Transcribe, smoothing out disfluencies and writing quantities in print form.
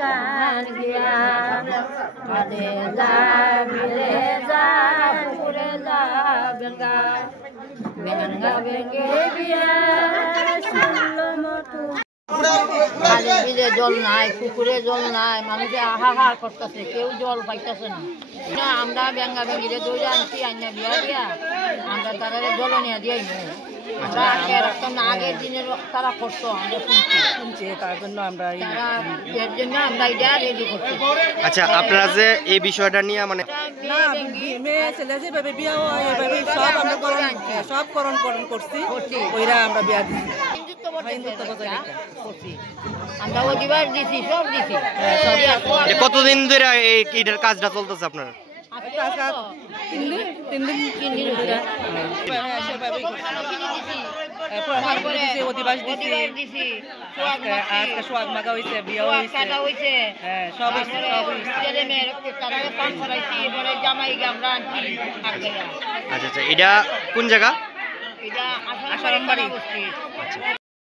গান গিয়া কালে যা মিলে যা পুকুরে যা বেঙ্গা বেঙ্গা বেঙ্গে বিয়া খালের বিলে জল নাই, পুকুরে জল নাই, মানুষে হাহাকার করতেছে, কেউ জল পাইতেছে না। আমরা বেঙ্গা বেঙ্গিরে দৌড়ে আনছি, আইনা বিয়া দিয়া আমরা তারা জল নিয়ে দিয়াই আমরা আগে রাখতাম না, আগের দিনের তারা করতো, আমরা শুনছি তার জন্য আমরা এর জন্য আমরা এটা রেডি করছি। আচ্ছা, আপনারা যে এই বিষয়টা নিয়ে মানে মেয়ে ছেলে যেভাবে বিয়া হয় এভাবে সব আমরা সব করণ করছি, ওইরা আমরা বিয়া দিচ্ছি। আমরা ওদিবার দিছি, সব দিছি। কতদিন ধরে এইটার কাজটা চলতেছে আপনার? তিন দিন অধিবাস দিছি, আজকে সোয়াগ মাগা হয়েছে, বিয়া হয়েছে, সব আচ্ছা, এটা কোন জায়গা? এটা আসারাম বাড়ি।